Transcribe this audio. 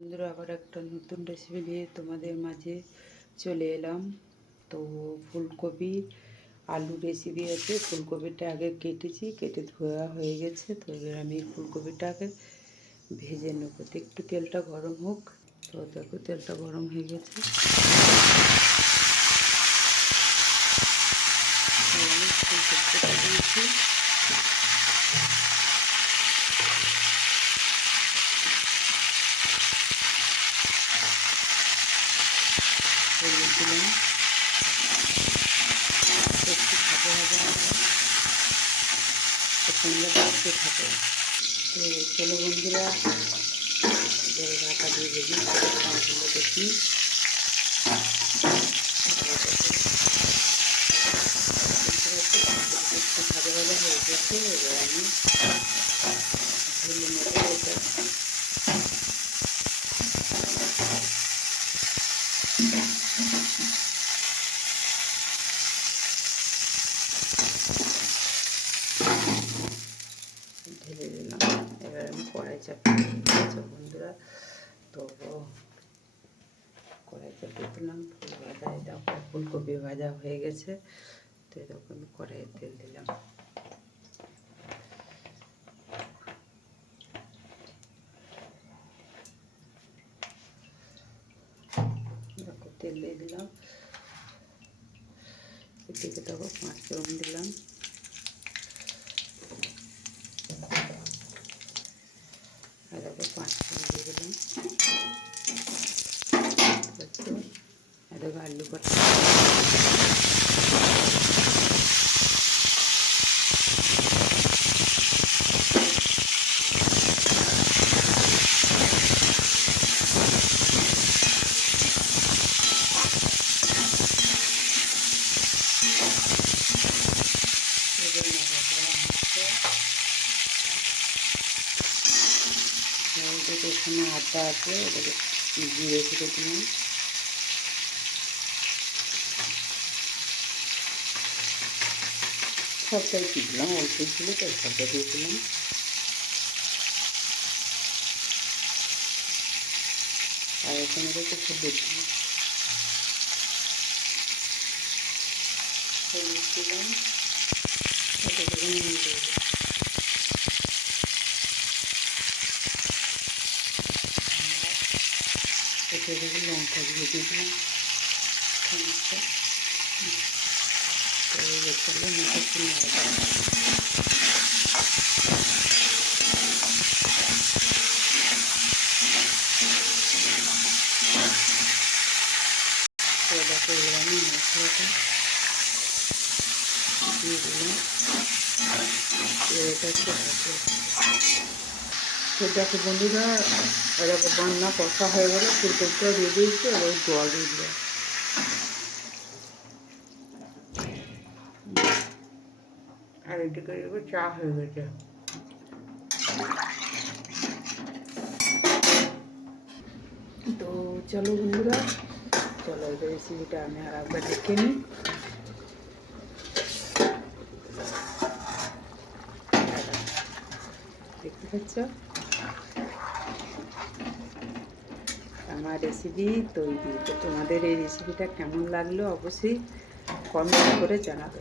বন্ধুরা, আবার একটা নতুন রেসিপি নিয়ে তোমাদের মাঝে চলে এলাম। তো ফুলকপি আলু রেসিপি আছে। ফুলকপিটা আগে কেটে ধোয়া হয়ে গেছে। তো এবার আমি ফুলকপিটাকে ভেজে নেবো। তো একটু তেলটা গরম হোক। তো দেখো তেলটা গরম হয়ে গেছে। আমি ফুলকপিটা দিয়েছি। হলুদ দিলাম, একটু ভাজা ভাজা সঙ্গে দেখতে থাকে। তো চলো বন্ধুরা, এবারে ঢাকা দিয়ে ভেজি মাছগুলো দেখি। একটু ভাজা ভাজা হয়ে গেছে। এবার আমি ঢেলে নেবো এটা। ঢেলে দিলাম। এবার আমি কড়াই চাপিয়ে দিয়েছি বন্ধুরা। তো কড়াই চাপিয়ে দিলাম। ফুল ভাজা, এটা ফুলকপি ভাজা হয়ে গেছে। তো এরকম আমি কড়াইয়ে তেল দিলাম। দেখো তেল দিয়ে দিলাম। এদিকে দেখো 5 ফোড়ন দিলাম। আর দেখো 5 ফোড়ন দিয়ে দিলাম। আর দেখো আলু কাটা। এখানে আটা আছে, ওটাকে জিরে ছেড়ে দিলাম। সবটাই দিলাম, অল্প ছিল তো সবটা দিয়েছিলাম। আর এখানে একটু হলুদ দিলাম, ওটাকে নুন দিয়ে দিলাম। এতে দেখে লঙ্কা দিয়ে দিলাম খানিকটা। তো এগুলো মিশিয়ে নেওয়া। তো দেখো এবার আমি মশলাটা দিয়ে দিলাম। এটা একটু ভাজবো। তো দেখো বন্ধুরা, এরকম রান্না কষা হয়ে গেলে ফুলকপিটা দিয়ে দিয়েছি। আর জল দিয়ে দিলাম। আর এদিকে এবার চা হয়ে গেছে। তো চলো বন্ধুরা, চলো এই রেসিপিটা আমি আর একবার দেখে নিই। দেখতে পাচ্ছ আমার রেসিপি তৈরি। তো তোমাদের এই রেসিপিটা কেমন লাগলো অবশ্যই কমেন্ট করে জানাবে।